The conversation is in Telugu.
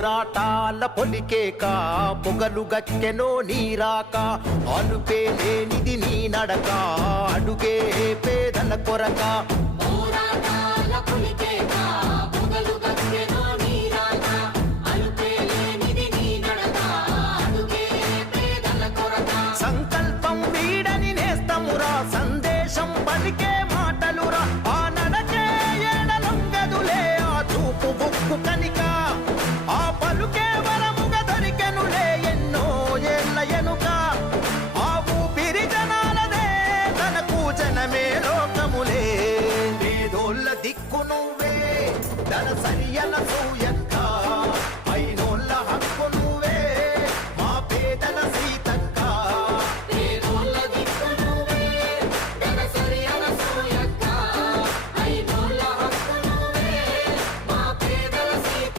పోరాటాల పొలికేక పొగలు గక్కెనో నీరాక అలుపే లేనిది నీ నడక అడుగే పేదల కొరక పోరాటాల పులికేక